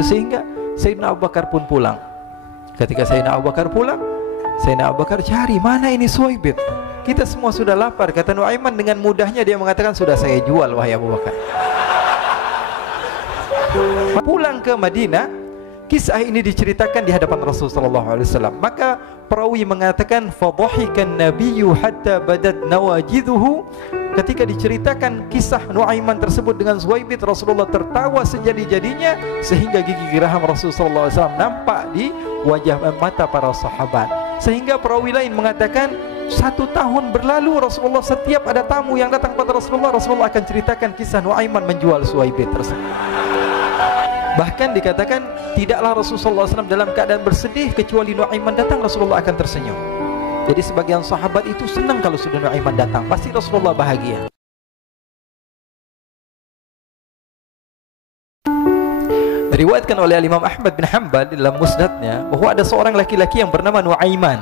sehingga Sayyidina Abu Bakar pun pulang. Ketika Sayyidina Abu Bakar pulang, Sayyidina Abu Bakar cari, mana ini Suwaibit? Kita semua sudah lapar. Kata Nuaiman dengan mudahnya dia mengatakan, sudah saya jual wahai Abu Bakar. Pulang ke Madinah, kisah ini diceritakan di hadapan Rasulullah SAW. Maka perawi mengatakan, fadhahikan nabiyyu hatta badat nawajiduhu. Ketika diceritakan kisah Nuaiman tersebut dengan Suwaibit, Rasulullah tertawa sejadi-jadinya sehingga gigi geraham Rasulullah SAW nampak di wajah mata para sahabat. Sehingga perawi lain mengatakan 1 tahun berlalu Rasulullah setiap ada tamu yang datang pada Rasulullah, Rasulullah akan ceritakan kisah Nuaiman menjual Suwaibit tersebut. Bahkan dikatakan tidaklah Rasulullah SAW dalam keadaan bersedih kecuali Nuaiman datang Rasulullah akan tersenyum. Jadi sebagian sahabat itu senang kalau sudah Nuaiman datang, pasti Rasulullah bahagia. Diriwayatkan oleh Imam Ahmad bin Hanbal dalam musnadnya bahwa ada seorang laki-laki yang bernama Nuaiman.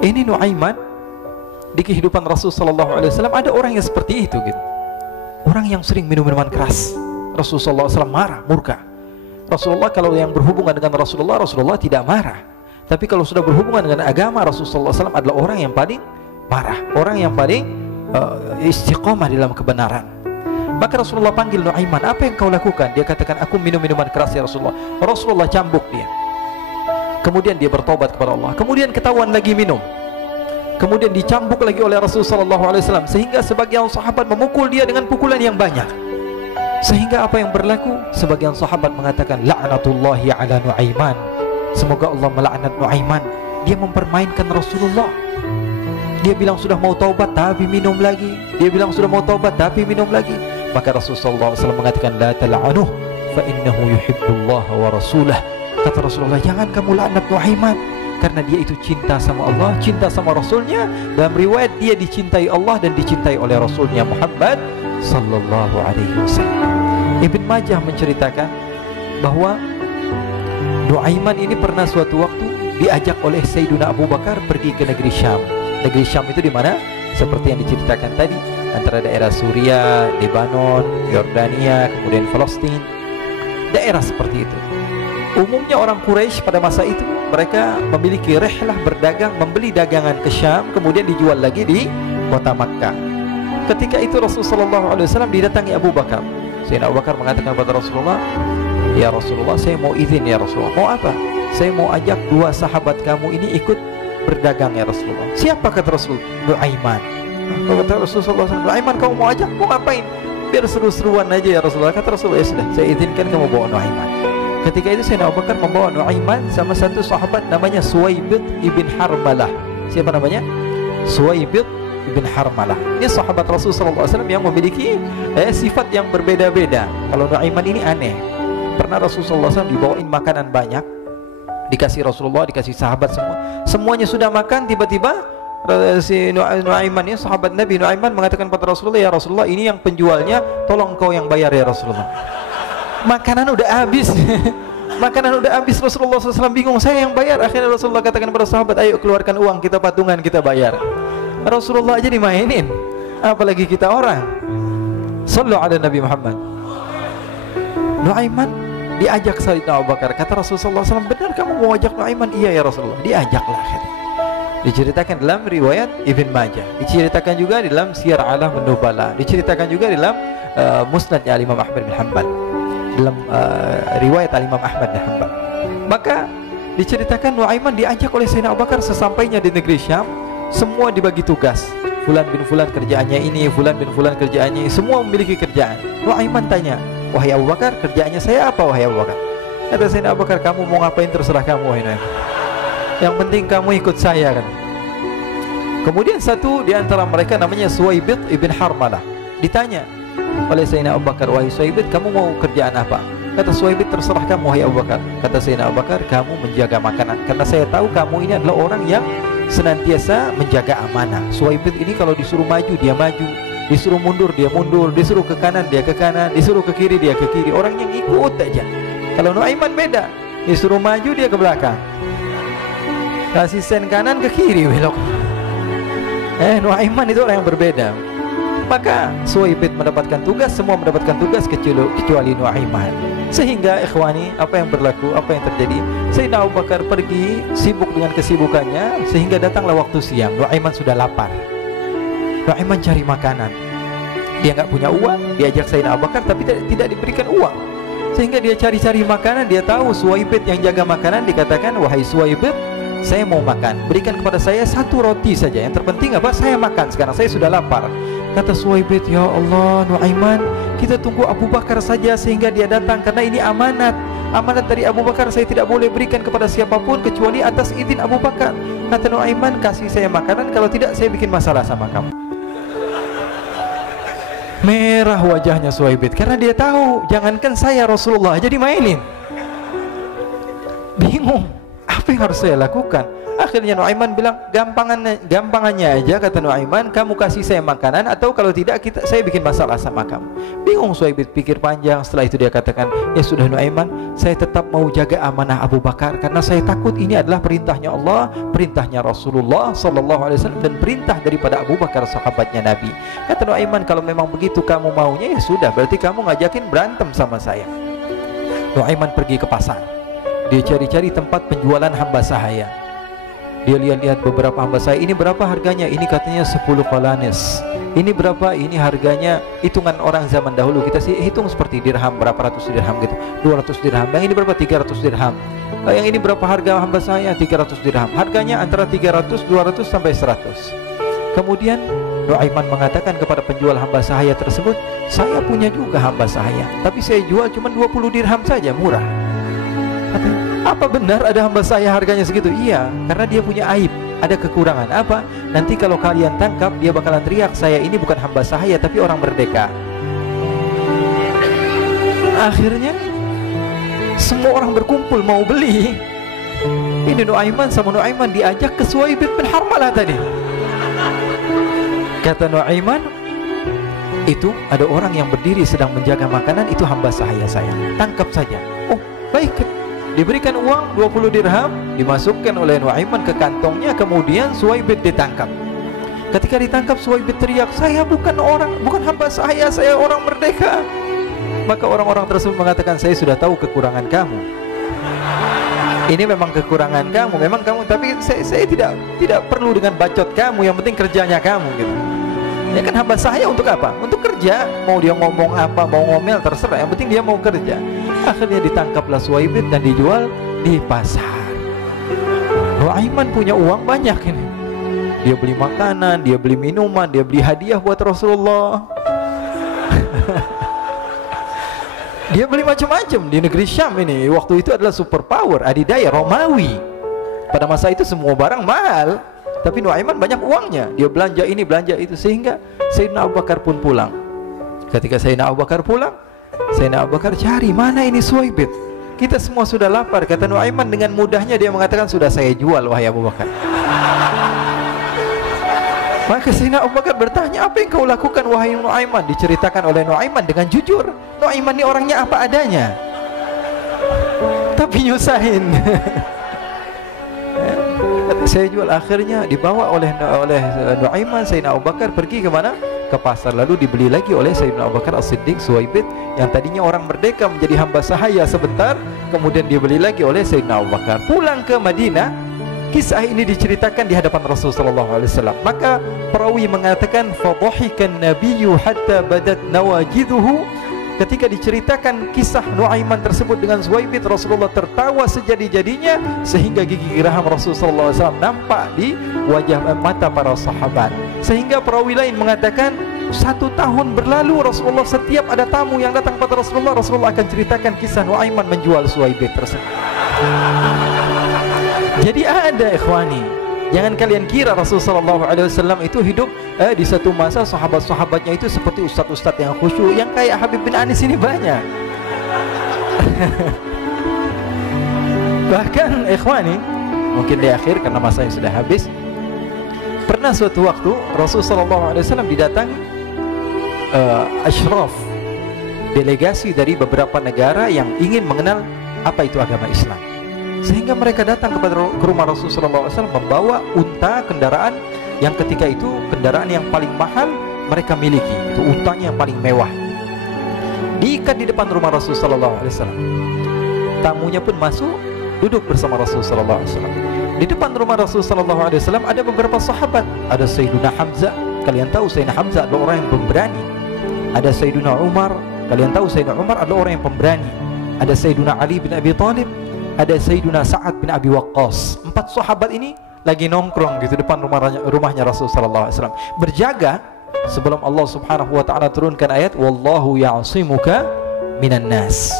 Ini Nuaiman di kehidupan Rasulullah SAW ada orang yang seperti itu gitu. Orang yang sering minum minuman keras. Rasulullah SAW marah, murka. Rasulullah kalau yang berhubungan dengan Rasulullah tidak marah. Tapi kalau sudah berhubungan dengan agama, Rasulullah SAW adalah orang yang paling marah, orang yang paling istiqomah dalam kebenaran. Maka Rasulullah panggil Nuaiman, apa yang kau lakukan? Dia katakan, aku minum minuman keras ya Rasulullah. Rasulullah cambuk dia. Kemudian dia bertobat kepada Allah. Kemudian ketahuan lagi minum. Kemudian dicambuk lagi oleh Rasulullah SAW, sehingga sebagian sahabat memukul dia dengan pukulan yang banyak. Sehingga apa yang berlaku? Sebagian sahabat mengatakan, la'natullahi ala Nuaiman. Semoga Allah melaknat Nuaiman. Dia mempermainkan Rasulullah. Dia bilang sudah mau taubat tapi minum lagi. Dia bilang sudah mau taubat tapi minum lagi. Maka Rasulullah SAW mengatakan, la tal'anuh fa innahu yuhibbullah wa rasulah. Kata Rasulullah, jangan kamu laknat Nuaiman, karena dia itu cinta sama Allah, cinta sama Rasulnya. Dalam riwayat dia dicintai Allah dan dicintai oleh Rasulnya Muhammad sallallahu alaihi wasallam. Ibn Majah menceritakan bahwa Nuaiman ini pernah suatu waktu diajak oleh Sayyidina Abu Bakar pergi ke negeri Syam. Negeri Syam itu di mana? Seperti yang diceritakan tadi, antara daerah Suriah, Lebanon, Yordania, kemudian Palestina. Daerah seperti itu. Umumnya orang Quraisy pada masa itu mereka memiliki rihlah berdagang, membeli dagangan ke Syam, kemudian dijual lagi di kota Makkah. Ketika itu Rasulullah SAW didatangi Abu Bakar. Sayyidina Abu Bakar mengatakan kepada Rasulullah, ya Rasulullah, saya mau izin ya Rasulullah. Mau apa? Saya mau ajak 2 sahabat kamu ini ikut berdagang ya Rasulullah. Siapa kata Rasul? Nuaiman. Kata Rasulullah, Nuaiman kamu mau ajak? Mau ngapain? Biar seru-seruan aja ya Rasulullah. Kata Rasulullah, ya sudah, saya izinkan kamu bawa Nuaiman. Ketika itu Sayyidina Abu Bakar membawa Nuaiman sama satu sahabat namanya Suwaibit ibn Harmalah. Siapa namanya? Suwaibit ibn Harmalah. Ini sahabat Rasulullah SAW yang memiliki sifat yang berbeda-beda. Kalau Nuaiman ini aneh. Pernah Rasulullah SAW dibawain makanan banyak, dikasih Rasulullah, dikasih sahabat semua. Semuanya sudah makan, tiba-tiba si Nuaiman ini, sahabat Nabi Nuaiman mengatakan kepada Rasulullah, ya Rasulullah, ini yang penjualnya, tolong kau yang bayar ya Rasulullah. Makanan udah habis. Makanan udah habis, Rasulullah SAW bingung, saya yang bayar. Akhirnya Rasulullah katakan kepada sahabat, ayo keluarkan uang, kita patungan, kita bayar. Rasulullah aja dimainin, apalagi kita orang. Sallu ala Nabi Muhammad. Nuaiman diajak Sayyidina Abu Bakar. Kata Rasulullah SAW, benar kamu mau ajak Nuaiman? Iya ya Rasulullah. Diajaklah akhirnya. Diceritakan dalam riwayat Ibn Majah, diceritakan juga dalam Siyar A'lam An-Nubala, diceritakan juga dalam Musnadnya Imam Ahmad bin Hanbal, dalam riwayat Imam Ahmad bin Hanbal. Maka diceritakan Nuaiman diajak oleh Sayyidina Abu Bakar. Sesampainya di negeri Syam, semua dibagi tugas. Fulan bin Fulan kerjaannya ini, Fulan bin Fulan kerjaannya ini, semua memiliki kerjaan. Nuaiman tanya, wahai Abu Bakar, kerjaannya saya apa wahai Abu Bakar? Kata Sayyidina Abu Bakar, kamu mau ngapain terserah kamu wahai Nuaiman. Yang penting kamu ikut saya kan. Kemudian satu di antara mereka namanya Suwaibit ibn Harmalah. Ditanya oleh Sayyidina Abu Bakar, wahai Suwaibit, kamu mau kerjaan apa? Kata Suwaibit, terserah kamu wahai Abu Bakar. Kata Sayyidina Abu Bakar, kamu menjaga makanan, karena saya tahu kamu ini adalah orang yang senantiasa menjaga amanah. Suwaibit ini kalau disuruh maju dia maju, disuruh mundur dia mundur, disuruh ke kanan dia ke kanan, disuruh ke kiri dia ke kiri. Orang yang ikut aja. Kalau Nuaiman beda, disuruh maju dia ke belakang, kasih sen kanan ke kiri belok. Nuaiman itu orang yang berbeda. Maka Suwaibid mendapatkan tugas, semua mendapatkan tugas kecuali Nuaiman. Sehingga ikhwani, apa yang berlaku, apa yang terjadi, Sayyidina Abu Bakar pergi sibuk dengan kesibukannya, sehingga datanglah waktu siang. Nuaiman sudah lapar. Nuaiman cari makanan. Dia nggak punya uang, diajak Sayyidina Abu Bakar tapi tidak diberikan uang. Sehingga dia cari-cari makanan. Dia tahu Suwaibid yang jaga makanan, dikatakan, wahai Suwaibid, saya mau makan, berikan kepada saya 1 roti saja. Yang terpenting apa? Saya makan sekarang, saya sudah lapar. Kata Suwaibid, ya Allah Nuaiman, kita tunggu Abu Bakar saja sehingga dia datang, karena ini amanat. Amanat dari Abu Bakar, saya tidak boleh berikan kepada siapapun kecuali atas izin Abu Bakar. Kata Nuaiman, kasih saya makanan, kalau tidak saya bikin masalah sama kamu. Merah wajahnya Suwaibid, karena dia tahu, jangankan saya, Rasulullah jadi mainin. Bingung, apa yang harus saya lakukan? Akhirnya Nuaiman bilang, gampangannya aja, kata Nuaiman, kamu kasih saya makanan, atau kalau tidak saya bikin masalah sama kamu. Bingung Suwaibid, pikir panjang. Setelah itu dia katakan, ya sudah Nuaiman, saya tetap mau jaga amanah Abu Bakar, karena saya takut ini adalah perintahnya Allah, perintahnya Rasulullah SAW, dan perintah daripada Abu Bakar, sahabatnya Nabi. Kata Nuaiman, kalau memang begitu kamu maunya, ya sudah, berarti kamu ngajakin berantem sama saya. Nuaiman pergi ke pasar. Dia cari-cari tempat penjualan hamba sahaya. Dia lihat-lihat beberapa hamba sahaya. Ini berapa harganya? Ini katanya 10 qalanis. Ini berapa? Ini harganya, hitungan orang zaman dahulu, kita sih hitung seperti dirham, berapa ratus dirham gitu, 200 dirham. Yang ini berapa? 300 dirham. Yang ini berapa harga hamba sahaya? 300 dirham. Harganya antara 300, 200 sampai 100. Kemudian Nuaiman mengatakan kepada penjual hamba sahaya tersebut, saya punya juga hamba sahaya, tapi saya jual cuma 20 dirham saja, murah. Katanya, apa benar ada hamba saya harganya segitu? Iya, karena dia punya aib, ada kekurangan. Apa? Nanti kalau kalian tangkap, dia bakalan teriak, saya ini bukan hamba sahaya tapi orang merdeka. Akhirnya semua orang berkumpul mau beli. Ini Nuaiman sama Nuaiman diajak ke Suwaibid bin Harmalah tadi. Kata Nuaiman, itu ada orang yang berdiri sedang menjaga makanan, itu hamba sahaya saya, tangkap saja. Oh baik. Diberikan uang 20 dirham, dimasukkan oleh Nuaiman ke kantongnya, kemudian Suwaibid ditangkap. Ketika ditangkap, Suwaibid teriak, saya bukan hamba saya orang merdeka. Maka orang-orang tersebut mengatakan, saya sudah tahu kekurangan kamu. Ini memang kekurangan kamu, memang kamu, tapi saya tidak perlu dengan bacot kamu, yang penting kerjanya kamu gitu. Ya kan hamba saya untuk apa? Untuk kerja. Mau dia ngomong apa, mau ngomel, terserah, yang penting dia mau kerja. Akhirnya ditangkaplah Suwaibid dan dijual di pasar. Nuaiman punya uang banyak ini. Dia beli makanan, dia beli minuman, dia beli hadiah buat Rasulullah. Dia beli macam-macam di negeri Syam ini. Waktu itu adalah superpower, adidaya Romawi. Pada masa itu semua barang mahal, tapi Nuaiman banyak uangnya. Dia belanja ini, belanja itu, sehingga Sayyidina Abu Bakar pun pulang. Ketika Sayyidina Abu Bakar pulang, Sayyidina Abu Bakar cari, mana ini Suwaibid? Kita semua sudah lapar. Kata Nuaiman dengan mudahnya dia mengatakan, sudah saya jual wahai Abu Bakar. Maka Sayyidina Abu Bakar bertanya, apa yang kau lakukan wahai Nuaiman? Diceritakan oleh Nuaiman dengan jujur. Nuaiman ini orangnya apa adanya, tapi nyusahin. Saya jual. Akhirnya dibawa oleh Nuaiman, Sayyidina Abu Bakar pergi kemana? Ke pasar. Lalu dibeli lagi oleh Sayyidina Abu Bakar As-Siddiq, Suwaibid yang tadinya orang merdeka menjadi hamba sahaya sebentar, kemudian dibeli lagi oleh Sayyidina Abu Bakar. Pulang ke Madinah, kisah ini diceritakan di hadapan Rasulullah SAW. Maka perawi mengatakan, fadhahikan nabiyyu hatta badat nawajiduhu. Ketika diceritakan kisah Nuaiman tersebut dengan Suwaibid, Rasulullah tertawa sejadi-jadinya sehingga gigi geraham Rasulullah SAW nampak di wajah mata para sahabat. Sehingga perawi lain mengatakan, 1 tahun berlalu Rasulullah, setiap ada tamu yang datang pada Rasulullah, Rasulullah akan ceritakan kisah Nuaiman menjual Suwaibid tersebut. Jadi ada ikhwani, jangan kalian kira Rasulullah SAW itu hidup di satu masa sahabat-sahabatnya itu seperti ustadz-ustadz yang khusyuk, yang kayak Habib bin Anis ini banyak. Bahkan ikhwani, mungkin di akhir karena masanya sudah habis, pernah suatu waktu Rasulullah SAW didatangi asyraf, delegasi dari beberapa negara yang ingin mengenal apa itu agama Islam. Sehingga mereka datang ke rumah Rasulullah SAW membawa unta, kendaraan yang ketika itu kendaraan yang paling mahal mereka miliki. Itu untanya yang paling mewah. Diikat di depan rumah Rasul sallallahu alaihi wasallam. Tamunya pun masuk, duduk bersama Rasul sallallahu alaihi wasallam. Di depan rumah Rasul sallallahu alaihi wasallam ada beberapa sahabat. Ada Sayyidina Hamzah. Kalian tahu Sayyidina Hamzah adalah orang yang pemberani. Ada Sayyidina Umar. Kalian tahu Sayyidina Umar adalah orang yang pemberani. Ada Sayyidina Ali bin Abi Thalib. Ada Sayyidina Sa'ad bin Abi Waqqas. 4 sahabat ini lagi nongkrong gitu depan rumahnya Rasul sallallahu alaihi wasallam, berjaga sebelum Allah Subhanahu wa taala turunkan ayat wallahu ya'simuka minan nas.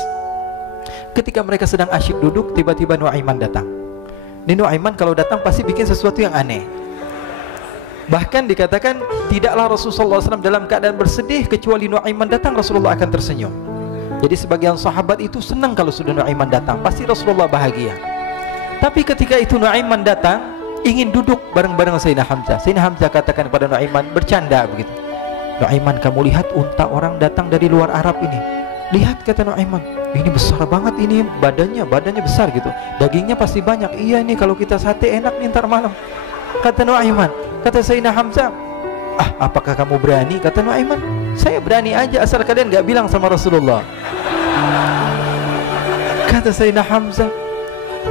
Ketika mereka sedang asyik duduk, tiba-tiba Nuaiman datang. Ini Nuaiman kalau datang pasti bikin sesuatu yang aneh. Bahkan dikatakan tidaklah Rasulullah SAW dalam keadaan bersedih, kecuali Nuaiman datang Rasulullah akan tersenyum. Jadi sebagian sahabat itu senang kalau sudah Nuaiman datang, pasti Rasulullah bahagia. Tapi ketika itu Nuaiman datang, ingin duduk bareng-bareng Sayyidina Hamzah. Sayyidina Hamzah katakan kepada Nuaiman, bercanda begitu. Nuaiman, kamu lihat unta orang datang dari luar Arab ini. Lihat, kata Nuaiman, ini besar banget ini, badannya besar gitu. Dagingnya pasti banyak. Iya, ini kalau kita sate enak nih ntar malam. Kata Nuaiman. Kata Sayyidina Hamzah, apakah kamu berani? Kata Nuaiman, saya berani aja asal kalian gak bilang sama Rasulullah. Kata Sayyidina Hamzah,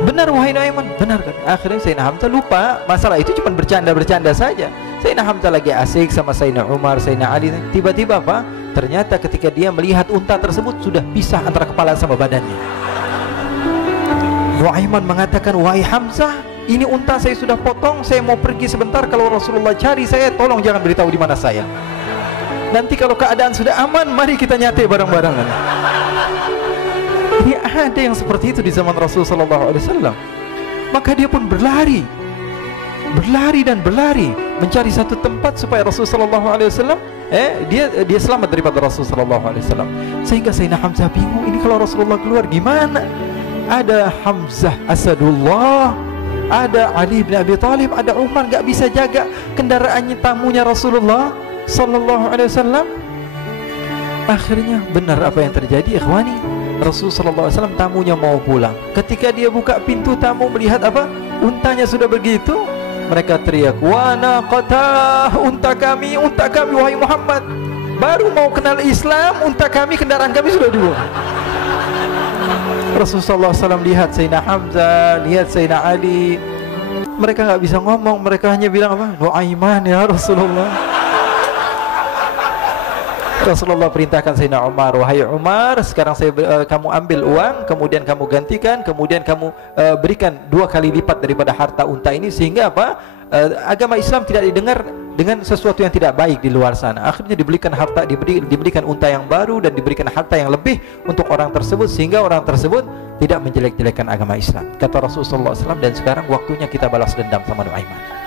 benar wahai Nuaiman, benar kan? Akhirnya Sayyidina Hamzah lupa masalah itu, cuma bercanda-bercanda saja. Sayyidina Hamzah lagi asik sama Sayyidina Umar, Sayyidina Ali. Tiba-tiba apa? Ternyata ketika dia melihat unta tersebut sudah pisah antara kepala sama badannya. Nuaiman mengatakan, wahai Hamzah, ini unta saya sudah potong, saya mau pergi sebentar. Kalau Rasulullah cari saya, tolong jangan beritahu di mana saya. Nanti kalau keadaan sudah aman, mari kita nyate bareng-bareng. Ini ada yang seperti itu di zaman Rasul sallallahu alaihi wasallam. Maka dia pun berlari dan berlari mencari satu tempat supaya Rasul sallallahu alaihi wasallam dia selamat daripada Rasul sallallahu alaihi wasallam. Sehingga Sayyidina Hamzah bingung, ini kalau Rasulullah keluar gimana? Ada Hamzah Asadullah, ada Ali bin Abi Thalib, ada Umar, gak bisa jaga kendaraannya tamunya Rasulullah sallallahu alaihi wasallam. Akhirnya benar apa yang terjadi, ikhwani. Rasul sallallahu alaihi wasallam tamunya mau pulang. Ketika dia buka pintu, tamu melihat apa? Untanya sudah begitu. Mereka teriak, "Wa naqatah, unta kami wahai Muhammad. Baru mau kenal Islam, unta kami, kendaraan kami sudah dibuang." Rasulullah SAW lihat Sayyidina Hamzah, lihat Sayyidina Ali. Mereka nggak bisa ngomong, mereka hanya bilang apa? Nuaiman ya Rasulullah. Rasulullah perintahkan Sayyidina Umar, wahai Umar, sekarang kamu ambil uang, kemudian kamu gantikan, kemudian kamu berikan 2 kali lipat daripada harta unta ini, sehingga apa? Agama Islam tidak didengar dengan sesuatu yang tidak baik di luar sana. Akhirnya diberikan harta, diberikan unta yang baru dan diberikan harta yang lebih untuk orang tersebut, sehingga orang tersebut tidak menjelek-jelekan agama Islam. Kata Rasulullah SAW, dan sekarang waktunya kita balas dendam sama Nuaiman.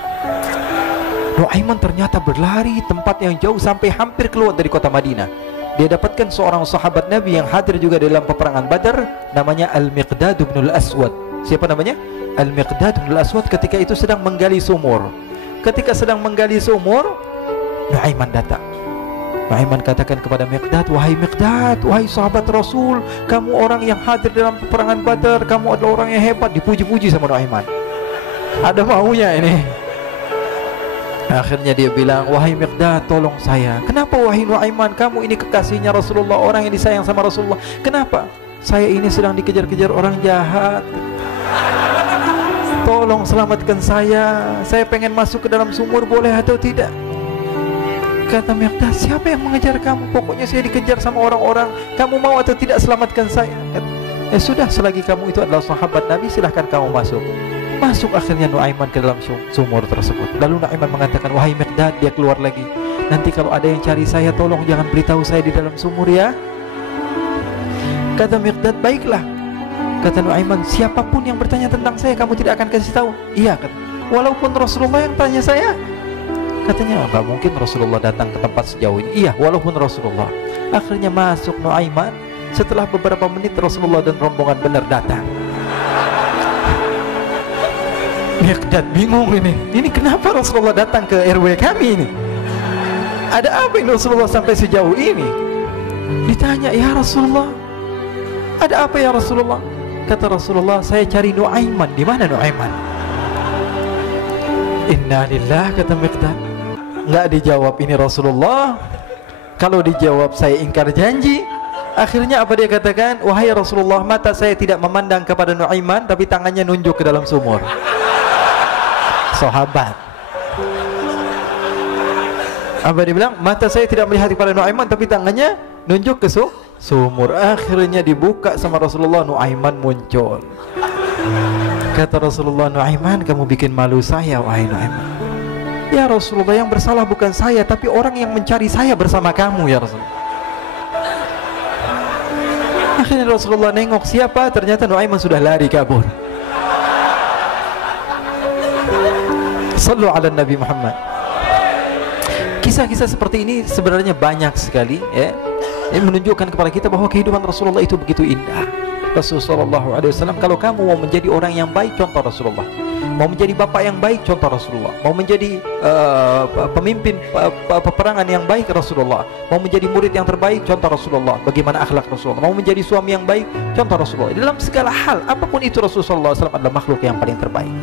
Nuaiman ternyata berlari tempat yang jauh sampai hampir keluar dari kota Madinah. Dia dapatkan seorang sahabat Nabi yang hadir juga dalam peperangan Badar, namanya Al-Miqdad bin Al-Aswad. Siapa namanya? Al-Miqdad bin Al-Aswad. Ketika itu sedang menggali sumur. Ketika sedang menggali sumur, Nuaiman datang. Nuaiman katakan kepada Miqdad, wahai Miqdad, wahai sahabat Rasul, kamu orang yang hadir dalam peperangan Badar, kamu adalah orang yang hebat. Dipuji-puji sama Nuaiman. Ada maunya ini. Akhirnya dia bilang, wahai Miqdad, tolong saya. Kenapa wahai Nuaiman? Kamu ini kekasihnya Rasulullah, orang yang disayang sama Rasulullah. Kenapa? Saya ini sedang dikejar-kejar orang jahat. Tolong selamatkan saya. Saya pengen masuk ke dalam sumur, boleh atau tidak? Kata Miqdad, siapa yang mengejar kamu? Pokoknya saya dikejar sama orang-orang. Kamu mau atau tidak selamatkan saya? Kata, sudah, selagi kamu itu adalah sahabat Nabi, silahkan kamu masuk. Masuk akhirnya Nuaiman ke dalam sumur tersebut. Lalu Nuaiman mengatakan, wahai Miqdad, dia keluar lagi. Nanti kalau ada yang cari saya, tolong jangan beritahu saya di dalam sumur ya. Kata Miqdad, baiklah. Kata Nuaiman, siapapun yang bertanya tentang saya, kamu tidak akan kasih tahu? Iya, kata. Walaupun Rasulullah yang tanya saya? Katanya, enggak mungkin Rasulullah datang ke tempat sejauh ini. Iya, walaupun Rasulullah. Akhirnya masuk Nuaiman. Setelah beberapa menit, Rasulullah dan rombongan benar datang. Miqdad bingung ini. Ini kenapa Rasulullah datang ke RW kami ini? Ada apa ini Rasulullah sampai sejauh ini? Ditanya, ya Rasulullah, ada apa ya Rasulullah? Kata Rasulullah, saya cari Nuaiman. Di mana Nuaiman? Inna lillah, kata Miqdad. nggak dijawab ini Rasulullah. Kalau dijawab saya ingkar janji. Akhirnya apa dia katakan? Wahai Rasulullah, mata saya tidak memandang kepada Nuaiman, tapi tangannya nunjuk ke dalam sumur. Sahabat. Apa dia bilang? Mata saya tidak melihat kepada Nuaiman, tapi tangannya nunjuk ke sumur. Akhirnya dibuka sama Rasulullah, Nuaiman muncul. Kata Rasulullah, Nuaiman, kamu bikin malu saya, wahai Nuaiman. Ya Rasulullah, yang bersalah bukan saya, tapi orang yang mencari saya bersama kamu, ya Rasulullah. Akhirnya Rasulullah nengok, siapa? Ternyata Nuaiman sudah lari kabur. Sallu ala Nabi Muhammad. Kisah-kisah seperti ini sebenarnya banyak sekali, ya. Ini menunjukkan kepada kita bahwa kehidupan Rasulullah itu begitu indah. Rasulullah SAW, kalau kamu mau menjadi orang yang baik, contoh Rasulullah. Mau menjadi bapak yang baik, contoh Rasulullah. Mau menjadi pemimpin peperangan yang baik, Rasulullah. Mau menjadi murid yang terbaik, contoh Rasulullah. Bagaimana akhlak Rasulullah. Mau menjadi suami yang baik, contoh Rasulullah. Dalam segala hal, apapun itu, Rasulullah SAW adalah makhluk yang paling terbaik.